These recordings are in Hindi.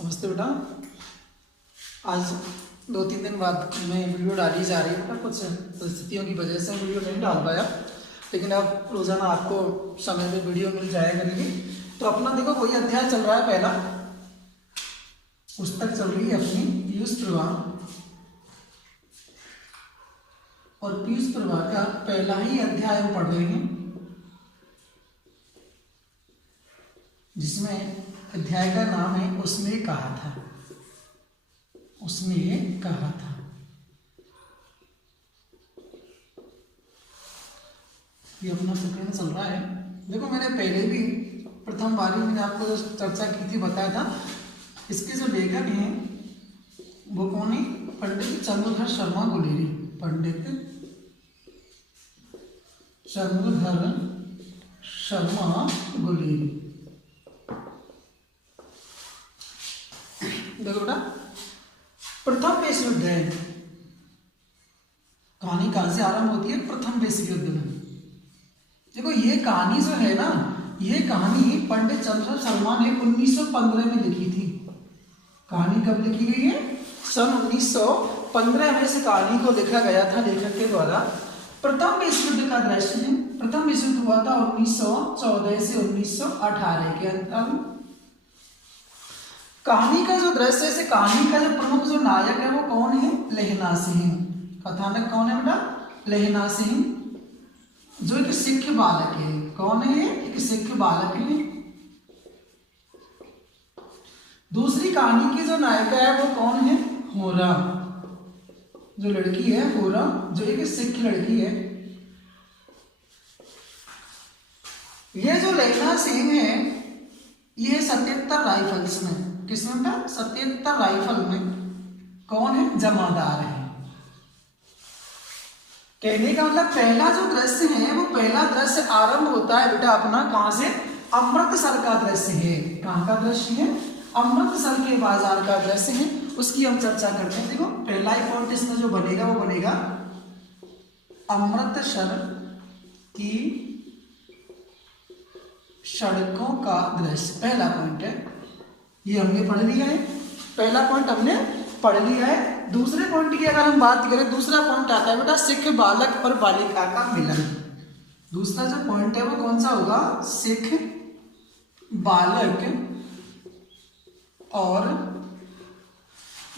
नमस्ते बेटा। आज 2-3 दिन बाद मैं वीडियो डाली जा रही है बेटा, कुछ परिस्थितियों की वजह से वीडियो नहीं डाल पाया, लेकिन अब रोज़ाना आपको समय में वीडियो मिल जाया करेगी। तो अपना देखो वही अध्याय चल रहा है, पहला पुस्तक चल रही है अपनी पीयूष प्रवाह, और पीयूष प्रवाह का पहला ही अध्याय हम पढ़ रहे हैं, जिसमें अध्याय का नाम है उसने कहा था। उसने कहा था। ये अपना प्रकरण चल रहा है। देखो मैंने पहले भी प्रथम बारी में आपको जो चर्चा की थी, बताया था, इसके जो लेखक हैं वो कौन है? पंडित चंद्रधर शर्मा गुलेरी। पंडित चंद्रधर शर्मा गुलेरी। देखो बेटा, प्रथम विश्व युद्ध है। कहानी कहां से आरंभ होती है? प्रथम विश्व युद्ध में। देखो ये कहानी जो है ना, ये कहानी पंडित चंद्रधर शर्मा ने 1915 में लिखी थी। कहानी कब लिखी गई है? सन 1915 में इस कहानी को लिखा गया था लेखक के द्वारा। प्रथम विश्व युद्ध का दृश्य है। प्रथम विश्व युद्ध हुआ था 1914 से 1918 के अंतर। कहानी का जो दृश्य है, कहानी का जो प्रमुख जो नायक है वो कौन है? लहना सिंह। कथानक कौन है बेटा? लहना सिंह, जो एक सिख बालक है। कौन है? एक सिख बालक है। दूसरी कहानी की जो नायिका है वो कौन है? होरा, जो लड़की है होरा, जो एक सिख लड़की है। ये जो लहना सिंह है, ये 77 राइफल्स में, किसमें था? 77 राइफल में कौन है? जमादार है। कहने का मतलब पहला जो दृश्य है, वो पहला दृश्य आरंभ होता है बेटा अपना कहां से? अमृतसर का दृश्य है। कहां का दृश्य है? अमृतसर के बाजार का दृश्य है। उसकी हम चर्चा करते हैं। देखो पहला ही पॉइंट इसमें जो बनेगा वो बनेगा अमृतसर की सड़कों का दृश्य। पहला पॉइंट है, ये हमने पढ़ लिया है। पहला पॉइंट हमने पढ़ लिया है। दूसरे पॉइंट की अगर हम बात करें, दूसरा पॉइंट आता है बेटा सिख बालक और बालिका का मिलन। दूसरा जो पॉइंट है वो कौन सा होगा? सिख बालक और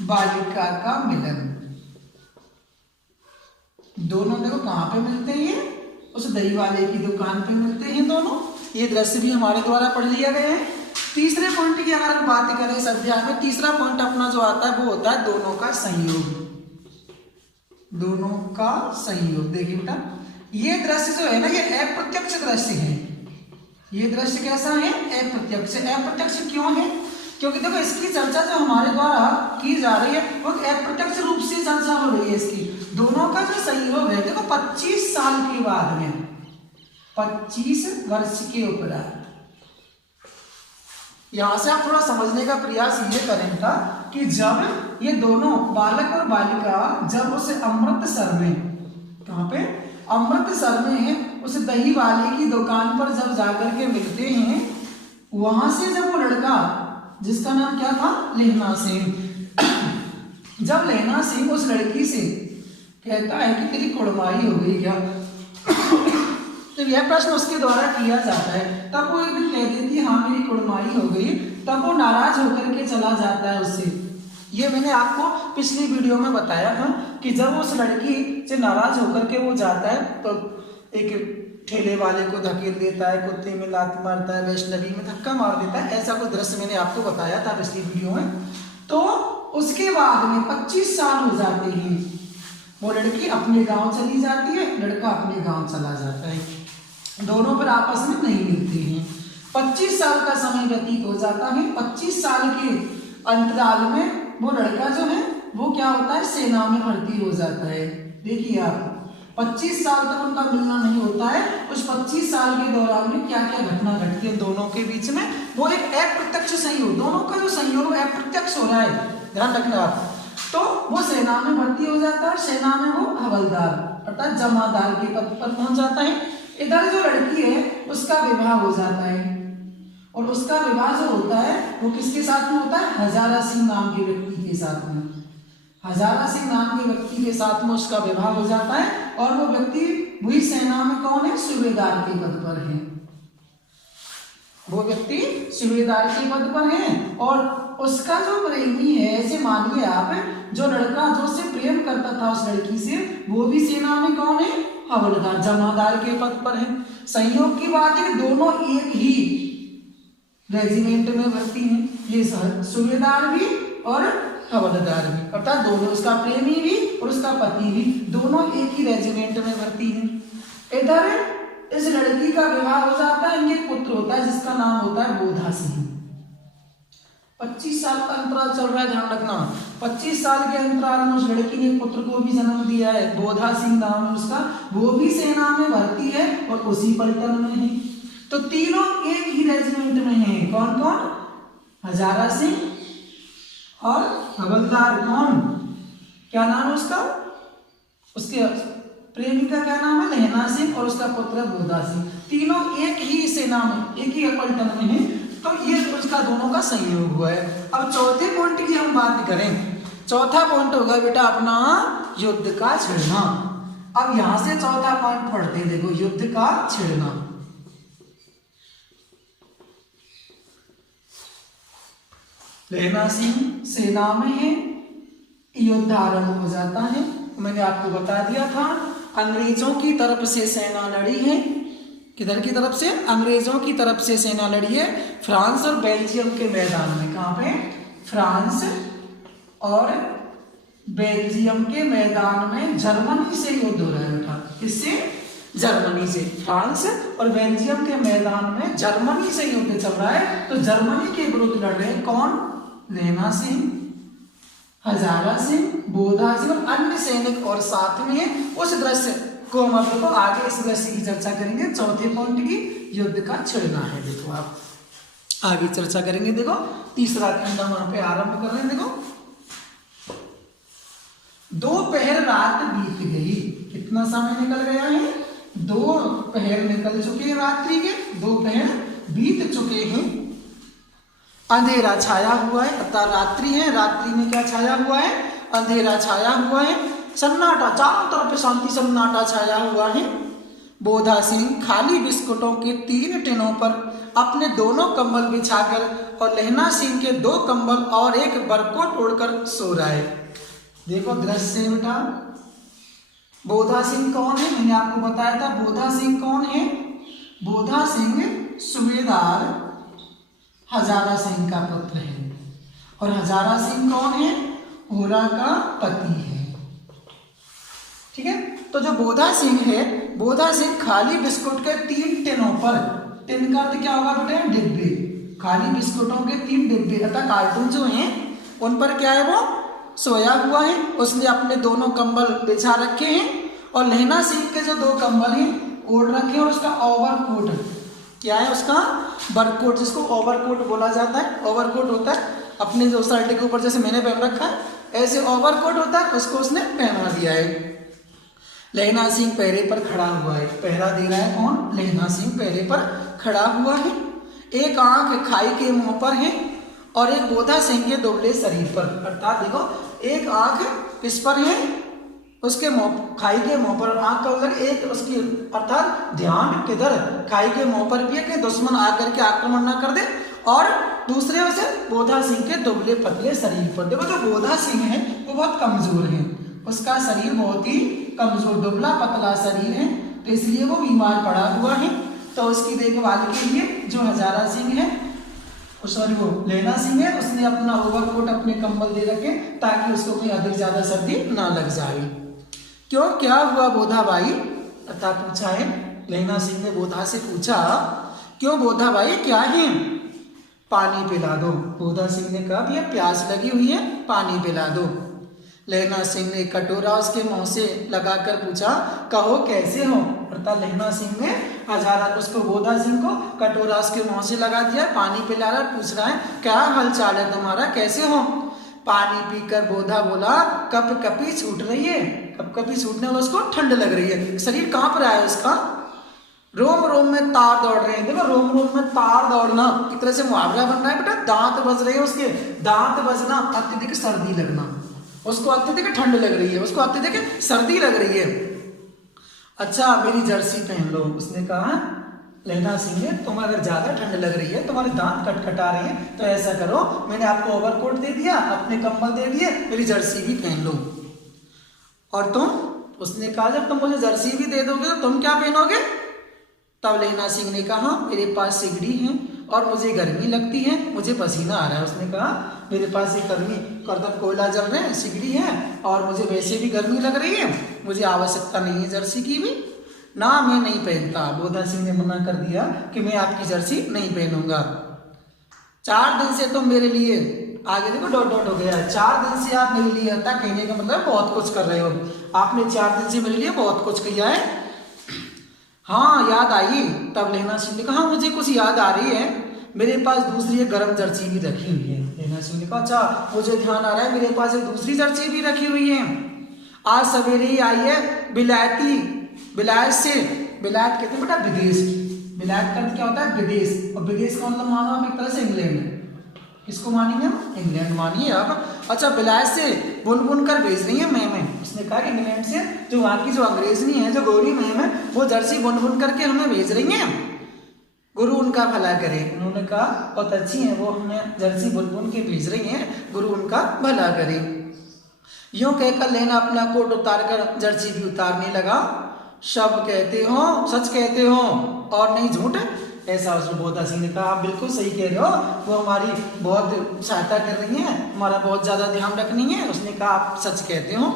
बालिका का मिलन। दोनों देखो कहां पे मिलते हैं? उस दही वाले की दुकान पे मिलते हैं दोनों। ये दृश्य भी हमारे द्वारा पढ़ लिया गया है। तीसरे पॉइंट की अगर हम बात करें इस अध्याय में, तीसरा पॉइंट अपना जो आता है वो होता है दोनों का संयोग। दोनों का संयोग। देखिए बेटा, ये दृश्य जो है ना, ये अप्रत्यक्ष दृश्य है। ये दृश्य कैसा है? अप्रत्यक्ष। अप्रत्यक्ष क्यों है? क्योंकि देखो इसकी चर्चा जो हमारे द्वारा की जा रही है वो अप्रत्यक्ष रूप से चर्चा हो रही है इसकी। दोनों का जो संयोग है, देखो 25 साल के बाद में, 25 वर्ष के उपरांत। यहां से आप थोड़ा समझने का प्रयास ये करें था कि जब ये दोनों बालक और बालिका जब उस अमृतसर में, कहां पे? अमृतसर में उस दही वाले की दुकान पर जब जाकर के मिलते हैं, वहां से जब वो लड़का, जिसका नाम क्या था? लहना सिंह, जब लहना सिंह उस लड़की से कहता है कि तेरी कुड़माई हो गई क्या, जब यह प्रश्न उसके द्वारा किया जाता है, तब वो एक दिन कह देती है हाँ मेरी कुड़माई हो गई। तब वो नाराज होकर के चला जाता है उससे। ये मैंने आपको पिछली वीडियो में बताया था कि जब उस लड़की से नाराज होकर के वो जाता है तो एक ठेले वाले को धकेल देता है, कुत्ते में लात मारता है, वैष्णवी में धक्का मार देता है। ऐसा कोई दृश्य मैंने आपको बताया था पिछली वीडियो में। तो उसके बाद में 25 साल हो जाते हैं, वो लड़की अपने गांव चली जाती है, लड़का अपने गांव चला जाता है। दोनों पर आपस में नहीं मिलते हैं। 25 साल का समय व्यतीत हो जाता है। 25 साल के अंतराल में वो लड़का जो है वो क्या होता है? सेना में भर्ती हो जाता है। देखिए आप, 25 साल तक उनका मिलना नहीं होता है। उस 25 साल के दौरान में क्या क्या घटना घटती है दोनों के बीच में, वो एक अप्रत्यक्ष संयोग, दोनों का जो संयोग अप्रत्यक्ष हो रहा है, ध्यान रखना आप। तो वो सेना में भर्ती हो जाता है। सेना में वो हवलदार अर्थात जमादार के पद पर पहुंच जाता है। इधर जो लड़की है उसका विवाह हो जाता है और उसका विवाह जो होता है वो किसके साथ में होता है? हजारा सिंह नाम के व्यक्ति के साथ में। हजारा सिंह नाम के व्यक्ति के साथ में उसका विवाह हो जाता है और वो व्यक्ति वही सेना में कौन है? सूबेदार के पद पर है। वो व्यक्ति सूबेदार के पद पर है और उसका जो प्रेमी है, ऐसे मानिए आप, जो लड़का जो उससे प्रेम करता था उस लड़की से, वो भी सेना में कौन है? हवलदार, जमादार के पद पर है। संयोग की बात है कि दोनों एक ही रेजिमेंट में भर्ती हैं, ये सूबेदार भी और हवलदार भी, अर्थात दोनों, उसका प्रेमी भी और उसका पति भी, दोनों एक ही रेजिमेंट में भर्ती हैं। इधर इस लड़की का विवाह हो जाता है, इनके पुत्र होता है जिसका नाम होता है बोधा सिंह। 25 साल का अंतराल चल रहा है, ध्यान रखना। 25 साल के अंतराल में उस लड़की ने पुत्र को भी जन्म दिया है, बोधा सिंह नाम है उसका। वो भी सेना में भर्ती है और उसी पलटन में है। तो तीनों एक ही रेजिमेंट में हैं। कौन कौन? हजारा सिंह और हवलदार। कौन? क्या नाम है उसका? उसके प्रेमिका क्या नाम है? लहना सिंह और उसका पुत्र बोधा सिंह। तीनों एक ही सेना में, एक ही पलटन में है। तो ये उसका दोनों का संयोग हुआ है। अब चौथे पॉइंट की हम बात करें। चौथा पॉइंट होगा बेटा अपना युद्ध का छिड़ना। अब यहां से चौथा पॉइंट पढ़ते हैं, देखो, युद्ध का छिड़ना। लहना सिंह सेना में है, युद्ध आरंभ हो जाता है। मैंने आपको बता दिया था अंग्रेजों की तरफ से सेना लड़ी है। किधर की तरफ से? अंग्रेजों की तरफ से सेना लड़ी है फ्रांस और बेल्जियम के मैदान में। कहां पे? फ्रांस और बेल्जियम के मैदान में जर्मनी से युद्ध हो रहा है बेटा। किससे? जर्मनी से। फ्रांस और बेल्जियम के मैदान में जर्मनी से युद्ध चल रहा है। तो जर्मनी के विरुद्ध लड़ रहे हैं कौन? लहना सिंह, हजारा सिंह, बोधा सिंह और अन्य सैनिक। और साथ में उस दृश्य को हम आपको आगे इस दृश्य की चर्चा करेंगे। चौथे पॉइंट की युद्ध का छिड़ना है। देखो आप आगे चर्चा करेंगे। देखो तीसरा खंड हम वहां पे आरंभ कर रहे हैं। देखो, दोपहर रात बीत गई। कितना समय निकल गया है? 2 पहर निकल चुके हैं रात्रि के, 2 पहर बीत चुके हैं। अंधेरा छाया हुआ है, अर्थात रात्रि है। रात्रि में क्या छाया हुआ है? अंधेरा छाया हुआ है। सन्नाटा, चारों तरफ शांति सन्नाटा छाया हुआ है। बोधा सिंह खाली बिस्कुटों के 3 टिनों पर अपने दोनों कंबल बिछाकर और लहना सिंह के 2 कंबल और एक बरकोट ओढ़कर सो रहा है। देखो दृश्य बेटा। बोधा सिंह कौन है? मैंने आपको बताया था बोधा सिंह कौन है। बोधा सिंह सूबेदार हजारा सिंह का पुत्र है और हजारा सिंह कौन है? होरा का पति है। ठीक है। तो जो बोधा सिंह है, बोधा सिंह खाली बिस्कुट के 3 टिनों पर, टिन का अर्थ क्या होगा बेटा? डिब्बे। खाली बिस्कुटों के 3 डिब्बे अर्थात कार्टून जो हैं उन पर क्या है? वो सोया हुआ है। उसने अपने दोनों कंबल बिछा रखे हैं और लहना सिंह के जो 2 कंबल हैं ओढ़ रखे हैं। और उसका ओवरकोट क्या है? उसका बरकोट, जिसको ओवरकोट बोला जाता है। ओवरकोट होता है अपने जो शर्ट के ऊपर, जैसे मैंने पहन रखा है ऐसे ओवरकोट होता है, उसको उसने पहना दिया है। लहना सिंह पहरे पर खड़ा हुआ है। पहरा दे रहा है कौन? लहना सिंह पहरे पर खड़ा हुआ है। एक आंख खाई के मुंह पर है और एक बोधा सिंह के दुबले शरीर पर। अर्थात देखो, एक आंख किस पर है? उसके मुंह, खाई के मुंह पर। आंख का मतलब एक उसकी, अर्थात ध्यान किधर? खाई के मुंह पर भी है कि दुश्मन आकर के आक्रमण ना कर दे। और दूसरे वजह से बोधा सिंह के दुबले पतले शरीर पर। देखो जो बोधा सिंह है वो बहुत कमजोर है, उसका शरीर बहुत ही कमजोर, दुबला पतला शरीर है, तो इसलिए वो बीमार पड़ा हुआ है। तो उसकी देखभाल के लिए जो हजारा सिंह है, सॉरी वो लहना सिंह है, उसने अपना ओवरकोट, अपने कंबल दे रखे ताकि उसको कोई अधिक ज्यादा सर्दी ना लग जाए। क्यों, क्या हुआ बोधा भाई? अर्थात पूछा है, लहना सिंह ने बोधा से पूछा, क्यों बोधा भाई क्या है? पानी पिला दो। बोधा सिंह ने कहा भैया प्यास लगी हुई है, पानी पिला दो। लहना सिंह ने कटोरा उसके मुंह से लगाकर पूछा, कहो कैसे हो? अर्थात लहना सिंह ने हजारा उसको, बोधा सिंह को कटोरा उसके मुंह से लगा दिया, पानी पिला रहा, पूछ रहा है क्या हाल चाल है तुम्हारा, कैसे हो? पानी पीकर बोधा बोला, कप कपी छूट रही है। कप कपी छूटने वाला, उसको ठंड लग रही है, शरीर कांप रहा है उसका। रोम रोम में तार दौड़ रहे हैं। देखो रोम रोम में तार दौड़ना एक तरह से मुहावरा बन रहा है बेटा। दांत बज रहे हैं उसके, दांत बजना अत्यधिक सर्दी लगना, उसको अत्यधिक ठंड लग रही है, उसको अत्यधिक सर्दी लग रही है। अच्छा मेरी जर्सी पहन लो। उसने कहा लहना सिंह तुम्हें अगर ज्यादा ठंड लग रही है, तुम्हारे दांत कटकटा रहे हैं, तो ऐसा करो मैंने आपको ओवरकोट दे दिया, अपने कंबल दे दिए, मेरी जर्सी भी पहन लो। और तुम? उसने कहा जब तुम मुझे जर्सी भी दे दोगे तो तुम क्या पहनोगे? तब लहना सिंह ने कहा मेरे पास सिगड़ी है और मुझे गर्मी लगती है, मुझे पसीना आ रहा है। उसने कहा मेरे पास एक गर्मी करदम कोयला जल रहे हैं, सिगड़ी है और मुझे वैसे भी गर्मी लग रही है, मुझे आवश्यकता नहीं है जर्सी की भी। ना मैं नहीं पहनता। बोधा सिंह ने मना कर दिया कि मैं आपकी जर्सी नहीं पहनूंगा। 4 दिन से तुम मेरे लिए, आगे देखो डॉट डॉट हो गया, 4 दिन से आप मेरे लिए, था कहने का मतलब बहुत कुछ कर रहे हो, आपने 4 दिन से मेरे लिए बहुत कुछ किया है। हाँ याद आई। तब लहना सिंह ने कहा मुझे कुछ याद आ रही है, मेरे पास दूसरी एक गर्म जर्सी भी रखी हुई है। लहना सिंह ने कहा अच्छा मुझे ध्यान आ रहा है, मेरे पास एक दूसरी जर्सी भी रखी हुई है। आज सवेरे ही आई है बिलायती, बिलायत से, बिलायत कहते हैं बेटा विदेश, बिलायत का क्या होता है विदेश, और विदेश का मतलब मानो आप एक तरह से इंग्लैंड। किसको मानेंगे हम? इंग्लैंड मानिए आप। अच्छा बिलायत से बुन बुन कर भेज रही है मैम। उसने कहा कि इंग्लैंड से जो वहाँ की जो अंग्रेजनी है, जो गोरी मैम है, वो जर्सी बुन बुन करके हमें भेज रही है, गुरु उनका भला करे। उन्होंने कहा बहुत अच्छी है वो, हमें जर्सी बुन बुन के भेज रही हैं, गुरु उनका भला करे। यूं कहकर लेना अपना कोट उतार कर जर्सी भी उतारने लगा। शब्द कहते हो, सच कहते हो और नहीं झूठ, ऐसा उसने बोधा सिंह ने कहा आप बिल्कुल सही कह रहे हो, वो हमारी बहुत सहायता कर रही हैं, हमारा बहुत ज़्यादा ध्यान रखनी है। उसने कहा आप सच कहते हो?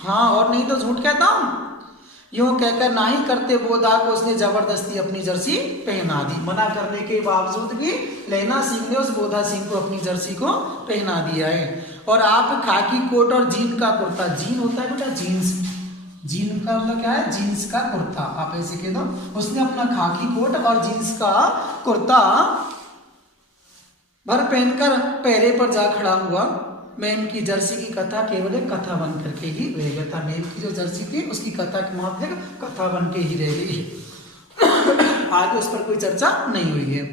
हाँ और नहीं तो झूठ कहता हूँ। यूँ कहकर ना ही करते बोधा को उसने जबरदस्ती अपनी जर्सी पहना दी। मना करने के बावजूद भी लहना सिंह ने उस बोधा सिंह को अपनी जर्सी को पहना दिया है। और आप खाकी कोट और जीन का कुर्ता, जीन होता है बेटा जीन्स, जीन का मतलब क्या है? जीन्स का कुर्ता, आप ऐसे कह दो। उसने अपना खाकी कोट और जीन्स का कुर्ता भर पहनकर पहरे पर जा खड़ा हुआ। मैम की जर्सी की कथा केवल एक कथा बन करके ही रह गया था। मैम की जो जर्सी थी उसकी कथा की मात्र कथा बन के ही रह गई, आगे उस पर कोई चर्चा नहीं हुई है।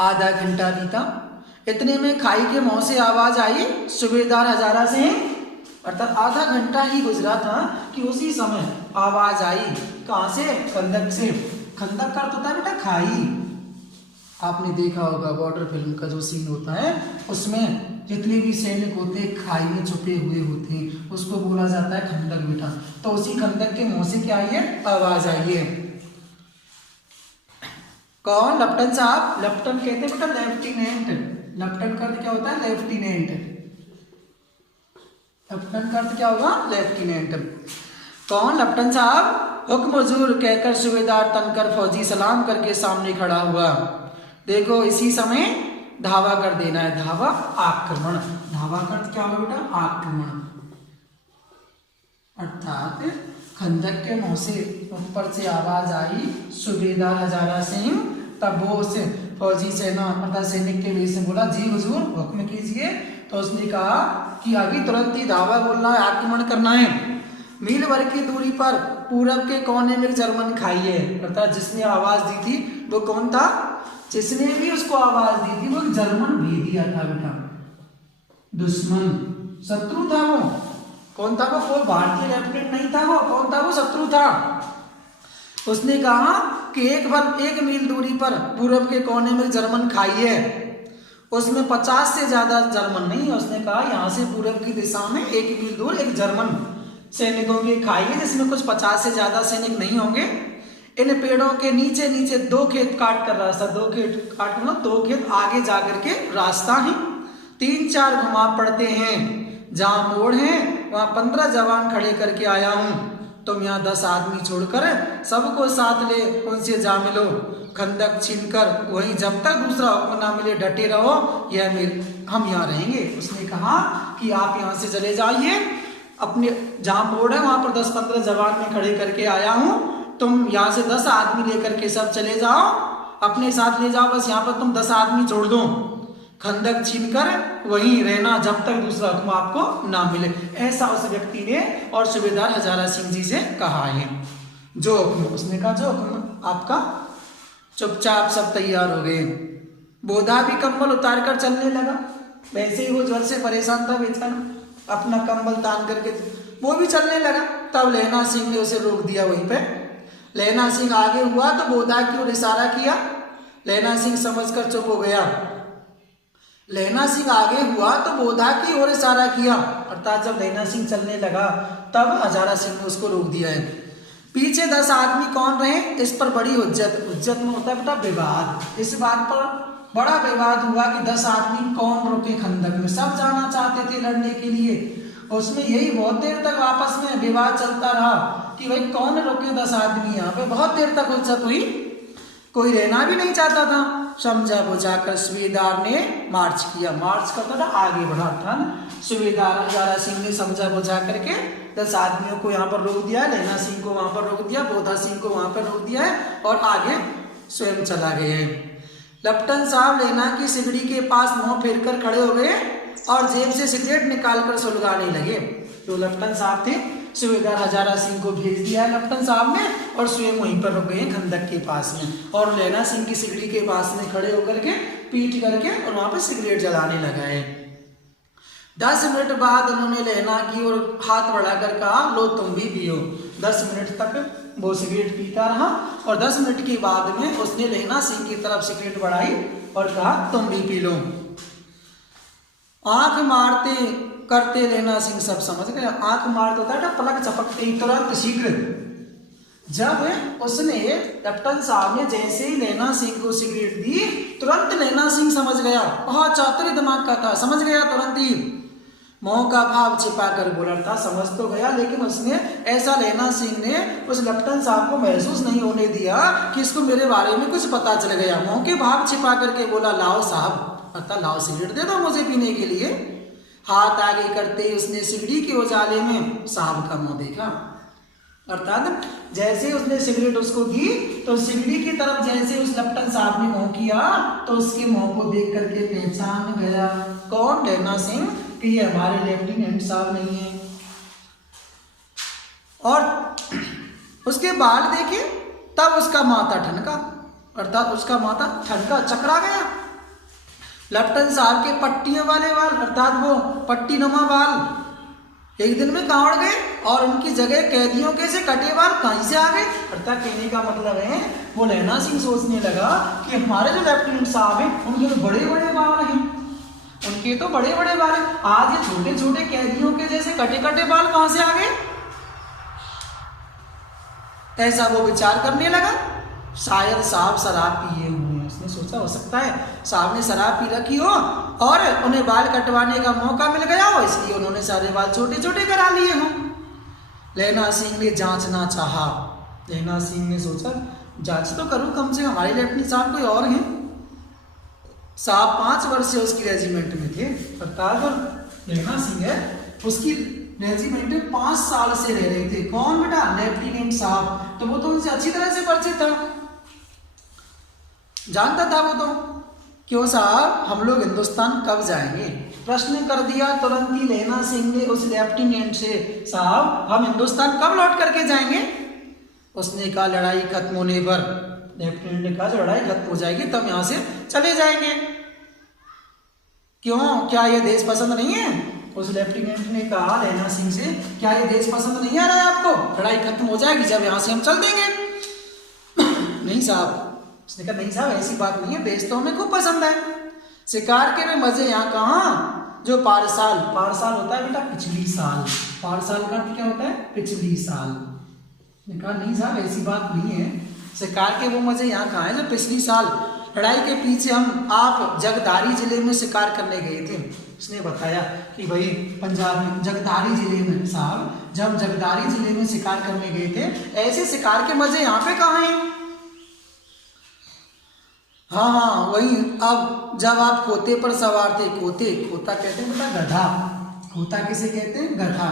आधा घंटा बीता, इतने में खाई के मुंह से आवाज आई सूबेदार हजारा सिंह। अर्थात आधा घंटा ही गुजरा था कि उसी समय आवाज आई। कहाँ से? खंदक से। खंदक का अर्थ होता है बेटा खाई। आपने देखा होगा बॉर्डर फिल्म का जो सीन होता है उसमें जितने भी सैनिक होते हैं खाई में छुपे हुए होते हैं, उसको बोला जाता है खंदक बेटा। तो उसी खंदक के मुंह से क्या आई है? आवाज आई है। कौन? लेफ्टिनेंट साहब। लेफ्टिनेंट कहते हैं बेटा लेफ्टिनेंट। लेफ्टिनेंट का अर्थ क्या होता है? लेफ्टिनेंट। लेफ्टिनेंट का अर्थ क्या होगा? लेफ्टिनेंट। कौन? लेफ्टिनेंट साहब। हुक्म हुजूर कहकर सूबेदार तनकर फौजी सलाम करके सामने खड़ा हुआ। देखो इसी समय धावा कर देना है। धावा आक्रमण। धावा का अर्थ क्या होगा बेटा? आक्रमण। अर्थात खंदक के मुंह से ऊपर से आवाज आई सूबेदार हजारा सिंह। तब वो उस फौजी सेना अर्थात सैनिक के बीच में बोला जी हुजूर हुक्म कीजिए। तो उसने कहा कि अभी तुरंत ही धावा बोलना है, आक्रमण करना है। मील भर की दूरी पर पूरब के कोने में जर्मन खाई है। अर्थात जिसने आवाज दी थी वो कौन था? जिसने भी उसको आवाज दी थी वो जर्मन भेदिया था बेटा, दुश्मन, शत्रु था वो। कौन था वो? कोई भारतीय लेफ्टिनेंट नहीं था वो। कौन था वो? शत्रु था। उसने कहा कि एक मील दूरी पर पूरब के कोने में जर्मन खाई है, उसमें 50 से ज्यादा जर्मन नहीं है। उसने कहा यहाँ से पूरब की दिशा में 1 मील दूर एक जर्मन सैनिकों की खाई है जिसमें कुछ 50 से ज्यादा सैनिक नहीं होंगे। इन पेड़ों के नीचे नीचे 2 खेत काट कर रास्ता, 2 खेत काट कर 2 खेत आगे जाकर के रास्ता है। 3-4 घुमा पड़ते हैं, जहाँ मोड़ है वहाँ 15 जवान खड़े करके आया हूँ। तुम यहाँ 10 आदमी छोड़कर सबको साथ ले उनसे जा मिलो। खंदक छीनकर वहीं जब तक दूसरा हुक्म ना मिले डटे रहो, हम यहाँ रहेंगे। उसने कहा कि आप यहाँ से चले जाइए, अपने जहाँ मोड़ है वहाँ पर 10-15 जवान में खड़े करके आया हूँ, तुम यहाँ से 10 आदमी लेकर के सब चले जाओ, अपने साथ ले जाओ, बस यहाँ पर तुम 10 आदमी छोड़ दो। खंदक छीनकर वहीं रहना जब तक दूसरा हुक्म आपको ना मिले। ऐसा उस व्यक्ति ने और सूबेदार हजारा सिंह जी से कहा है। जो हुक्म, उसने कहा जो हुक्म आपका चुपचाप सब तैयार हो गए। बोधा भी कंबल उतार कर चलने लगा। वैसे ही वो ज्वर से परेशान था बेचारा, अपना कंबल तान करके वो भी चलने लगा। तब लहना सिंह ने उसे रोक दिया वहीं पे। लहना सिंह आगे हुआ तो बोधा की ओर इशारा किया। लहना सिंह समझकर चुप हो गया। लहना सिंह आगे हुआ तो बोधा की ओर इशारा किया, अर्थात जब लहना सिंह चलने लगा तब हजारा सिंह ने उसको रोक दिया है। पीछे 10 आदमी कौन रहे, इस पर बड़ी हुज्जत में होता है बेटा विवाद। इस बात पर बड़ा विवाद हुआ कि 10 आदमी कौन रुके खंदक में। सब जाना चाहते थे लड़ने के लिए, उसमें यही बहुत देर तक आपस में विवाद चलता रहा कि भाई कौन रुके 10 आदमी। यहाँ पे बहुत देर तक हुज्जत हुई, कोई रहना भी नहीं चाहता था। समझा बुझाकर सूबेदार ने मार्च किया। मार्च करता था, आगे बढ़ा था ना। सूबेदार हजारा सिंह ने समझा बुझा करके 10 आदमियों को यहाँ पर रोक दिया, लहना सिंह को वहां पर रोक दिया, बोधा सिंह को वहां पर रोक दिया है और आगे स्वयं चला गए हैं। लेफ्टिनेंट साहब लहना की सिगड़ी के पास मुंह फेर कर खड़े हो गए और जेब से सिगरेट निकालकर सुलगाने लगे। जो लेफ्टिनेंट साहब थे, सूबेदार हजारा सिंह को भेज दिया है लेफ्टिनेंट साहब ने और स्वयं वहीं पर रुक गए खंदक के पास में। और लहना सिंह की सिगड़ी के पास में खड़े होकर के पीट करके और वहां पर सिगरेट जलाने लगा है। 10 मिनट बाद उन्होंने लहना की ओर हाथ बढ़ाकर कहा, लो तुम भी पियो। 10 मिनट तक वो सिगरेट पीता रहा और 10 मिनट के बाद में उसने लहना सिंह की तरफ सिगरेट बढ़ाई और कहा, तुम भी पी लो। आंख मारते करते लहना सिंह सब समझ गया। आंख मारते होता है पलक झपकते ही, तुरंत शीघ्र। जब उसने कैप्टन साहब ने जैसे ही लहना सिंह को सिगरेट दी, तुरंत लहना सिंह समझ गया। बहुत चातुर दिमाग का था, समझ गया तुरंत ही। मोह का भाव छिपा कर बोला था, समझ तो गया, लेकिन उसने ऐसा लहना सिंह ने उस लेफ्टिनेंट साहब को महसूस नहीं होने दिया कि इसको मेरे बारे में कुछ पता चल गया। मोह के भाव छिपा करके बोला, लाओ साहब, अर्थात लाओ सिगरेट दे दो मुझे पीने के लिए। हाथ आगे करते ही उसने सिगड़ी के उजाले में साहब का मुंह देखा। अर्थात जैसे उसने सिगरेट उसको दी तो सिगड़ी की तरफ जैसे उस लेफ्टिनेंट साहब ने मुंह किया तो उसके मुंह को देख करके पहचान गया। कौन? लहना सिंह, कि ये हमारे लेफ्टिनेंट साहब नहीं है। और उसके बाल देखे तब उसका माथा ठनका, अर्थात उसका माथा ठनका, चकरा गया। लेफ्टिनेंट साहब के पट्टियों वाले बाल, अर्थात वो पट्टी नुमा बाल एक दिन में कहाँ उड़ गए और उनकी जगह कैदियों के से कटे बाल कहीं से आ गए। अर्थात कहने का मतलब है वो लहना सिंह सोचने लगा कि हमारे जो लेफ्टिनेंट साहब हैं उनके तो बड़े बड़े बाल हैं, उनके तो बड़े बड़े बाल हैं, आज ये छोटे छोटे कैदियों के जैसे कटे कटे बाल कहाँ से आ गए। ऐसा वो विचार करने लगा। शायद साहब शराब पिए हुए हैं, उसने सोचा हो सकता है साहब ने शराब पी रखी हो और उन्हें बाल कटवाने का मौका मिल गया हो, इसलिए उन्होंने सारे बाल छोटे छोटे करा लिए हों। लहना सिंह ने जांचना चाहा। लहना सिंह ने सोचा जांच तो करूं, कम से कम हमारे लेफ्टिनेंट साहब कोई और हैं। साहब 5 वर्ष से उसकी रेजिमेंट में थे, अर्थात लहना सिंह है उसकी रेजिमेंट में 5 साल से रह रहे थे। कौन बेटा? लेफ्टिनेंट साहब। तो वो तो उनसे अच्छी तरह से परिचित था, जानता था वो तो। क्यों साहब, हम लोग हिंदुस्तान कब जाएंगे? प्रश्न कर दिया तुरंत ही लहना सिंह ने उस लेफ्टिनेंट से, साहब हम हिंदुस्तान कब लौट करके जाएंगे? उसने कहा लड़ाई खत्म होने पर। लेफ्टिनेंट ने कहा लड़ाई खत्म हो जाएगी तब यहां से चले जाएंगे। क्यों, क्या यह देश पसंद नहीं है? उस लेफ्टिनेंट ने कहा लहना सिंह से, क्या ये देश पसंद नहीं आ रहा है आपको? लड़ाई खत्म हो जाएगी जब यहां से हम चल देंगे। नहीं साहब। उसने कहा नहीं साहब ऐसी बात नहीं है, देश तो हमें खूब पसंद है। शिकार के में मजे यहाँ कहाँ, जो पारसाल, पारसाल होता है बेटा पिछली साल। पारसाल का क्या होता है? पिछली साल। उसने कहा नहीं साहब ऐसी बात नहीं है, शिकार के वो मजे यहाँ कहाँ है जो पिछली साल। लड़ाई के पीछे आप जगदारी जिले में शिकार करने गए थे। उसने बताया कि भाई पंजाब में जगदारी जिले में साहब, जब जगदारी जिले में शिकार करने गए थे, ऐसे शिकार के मजे यहाँ पे कहाँ हैं? हाँ वही। अब जब आप खोते पर सवार थे, खोता कहते हैं बेटा गधा, खोता किसे कहते हैं? गधा।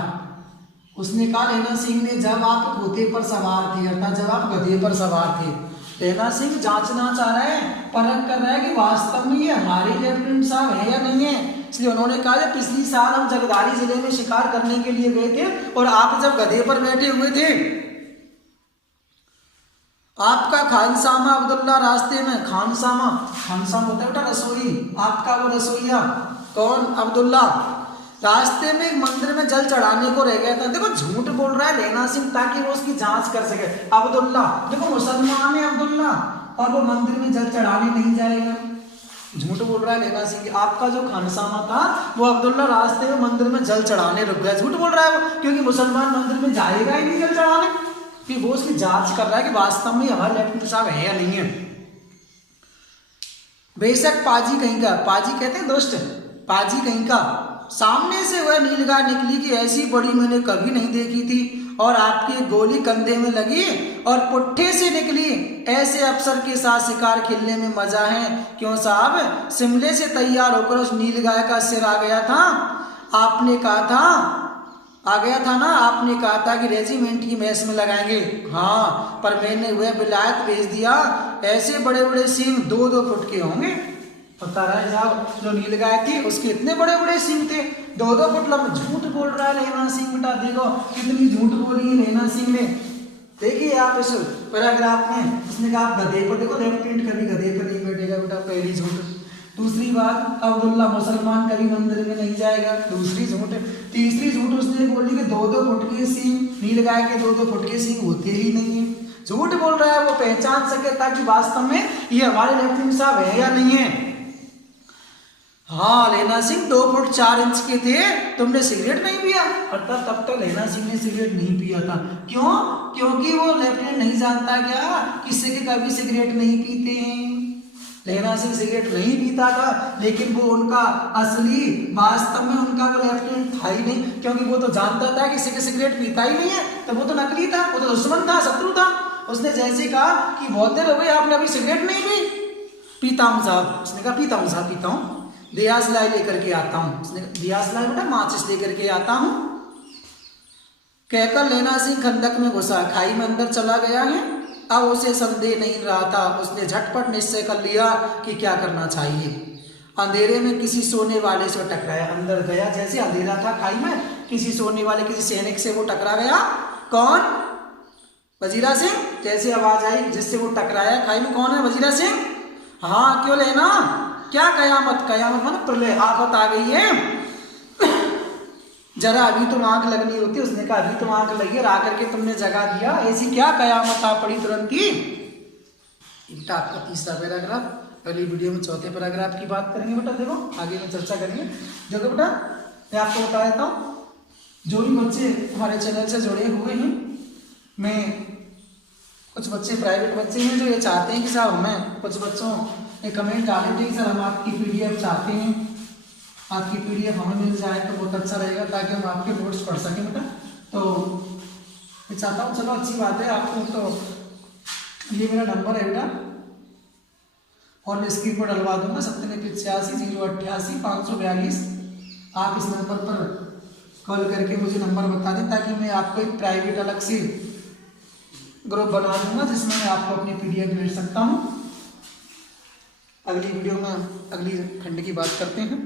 उसने कहा लहना सिंह ने, जब आप खोते पर सवार थे, अर्थात जब आप गधे पर सवार थे। लहना सिंह जांचना चाह रहा है, परख कर रहा है कि वास्तव में ये हमारे लेफ्टिनेंट साहब है या नहीं है। इसलिए उन्होंने कहा पिछली साल हम जगदारी जिले में शिकार करने के लिए गए थे और आप जब गधे पर बैठे हुए थे, आपका खानसामा अब्दुल्ला रास्ते में, खानसामा, खानसामा होता है बेटा रसोई, आपका वो रसोईया कौन, अब्दुल्ला, रास्ते में एक मंदिर में जल चढ़ाने को रह गया था। देखो झूठ बोल रहा है लेना सिंह ताकि वो उसकी जांच कर सके। अब्दुल्ला देखो मुसलमान है अब्दुल्ला, और वो मंदिर में जल चढ़ाने नहीं जाएगा। झूठ बोल रहा है लेना सिंह। आपका जो खानसामा था वो अब्दुल्ला रास्ते में मंदिर में जल चढ़ाने रुक गया। झूठ बोल रहा है वो, क्योंकि मुसलमान मंदिर में जाएगा ही नहीं जल चढ़ाने, कि वो उसकी जांच कर रहा है कि वास्तव में हमारे लेफ्टिनेंट साहब है या नहीं है। बेशक पाजी कहीं का, पाजी कहते हैं दोस्त, पाजी कहीं का, सामने से वह नीलगाय निकली कि ऐसी बड़ी मैंने कभी नहीं देखी थी, और आपकी गोली कंधे में लगी और पुट्ठे से निकली। ऐसे अफसर के साथ शिकार खेलने में मजा है। क्यों साहब, शिमले से तैयार होकर उस नीलगाय का सिर आ गया था। आपने कहा था, आ गया था ना, आपने कहा था कि रेजिमेंट की मैस में लगाएंगे। हाँ, पर मैंने वह विलायत भेज दिया। ऐसे बड़े बड़े सींग 2-2 फुट के होंगे। पता रहा साहब, जो नीलगाय थी उसके इतने बड़े बड़े सींग थे, 2-2 फुट लंबे। झूठ बोल रहा है लेना सिंह बेटा, देखो कितनी झूठ बोली है लेना सिंह ने। देखिए आप इस पैराग्राफ में उसने कहा आप गधे पर, देखो लेफ्टिनेंट कभी गधे पर नहीं बैठेगा बेटा, पहली झूठ। दूसरी बात, अब्दुल्ला मुसलमान कभी मंदिर में नहीं जाएगा, दूसरी झूठ। तीसरी झूठ उसने बोली कि 2-2 फुट के सींग, नीलगाय के 2-2 फुट के सींग होते ही नहीं है। झूठ बोल रहा है वो पहचान सके ताकि वास्तव में ये हमारे लेफ्टिनेंट साहब है या नहीं है। हाँ, लेना सिंह 2 फुट 4 इंच के थे, तुमने सिगरेट नहीं पिया। अर्थात तब तक लेना सिंह ने सिगरेट नहीं पिया था। क्यों? क्योंकि वो लेफ्टिनेंट नहीं जानता क्या किसी के कभी सिगरेट नहीं पीते हैं। लेना सिंह सिगरेट नहीं पीता था, लेकिन वो उनका असली वास्तव में उनका वो लेफ्टिनेंट था ही नहीं, क्योंकि वो तो जानता था कि किसी के सिगरेट पीता ही नहीं है, तो वो तो नकली था, वो तो दुश्मन था, शत्रु था। उसने जैसे कहा कि बहुत देर हो गई आपने अभी सिगरेट नहीं पी। पीता हूँ साहब, उसने कहा पीता हूँ साहब, पीता हूँ, दियासलाई लेकर के आता हूँ। उसने दियासलाई बेटा माचिस लेकर के आता हूँ। कहकर लेना सिंह खंदक में घुसा, खाई में अंदर चला गया है। अब उसे संदेह नहीं रहा था, उसने झटपट निश्चय कर लिया कि क्या करना चाहिए। अंधेरे में किसी सोने वाले से टकराया, अंदर गया, जैसे अंधेरा था खाई में, किसी सोने वाले किसी सैनिक से वो टकरा गया। कौन? वजीरा सिंह। जैसे आवाज आई जिससे वो टकराया खाई में, कौन है? वजीरा सिंह। हाँ, क्यों लेना, क्या कयामत, कयामत माने प्रलय, आफत आ गई है। जरा अभी तुम आंख लगनी होती। उसने कहा अभी तुम आंख लगी और आकर के तुमने जगा दिया, ऐसी क्या कयामत आ पड़ी तुरंत ही। बेटा आपका तीसरा पैराग्राफ, अगली वीडियो में चौथे पैराग्राफ की बात करेंगे बेटा। देखो आगे में चर्चा करेंगे। देखो बेटा मैं आपको बता देता हूँ, जो भी बच्चे हमारे चैनल से जुड़े हुए हैं, मैं कुछ बच्चे प्राइवेट बच्चे हैं जो ये चाहते हैं कि साहब हमें, कुछ बच्चों ने कमेंट डाले थे कि सर हम आपकी PDF चाहते हैं, आपकी PDF हमें मिल जाए तो बहुत अच्छा रहेगा ताकि हम आपके नोट्स पढ़ सकें बेटा। तो मैं चाहता हूँ, चलो अच्छी बात है आपको, तो ये मेरा नंबर है बेटा और मैं स्क्रीन पर डलवा दूंगा 9785088542। आप इस नंबर पर कॉल करके मुझे नंबर बता दें ताकि मैं आपको एक प्राइवेट अलग से ग्रुप बना दूंगा जिसमें मैं आपको अपनी PDF भेज सकता हूँ। अगली वीडियो में अगली खंड की बात करते हैं।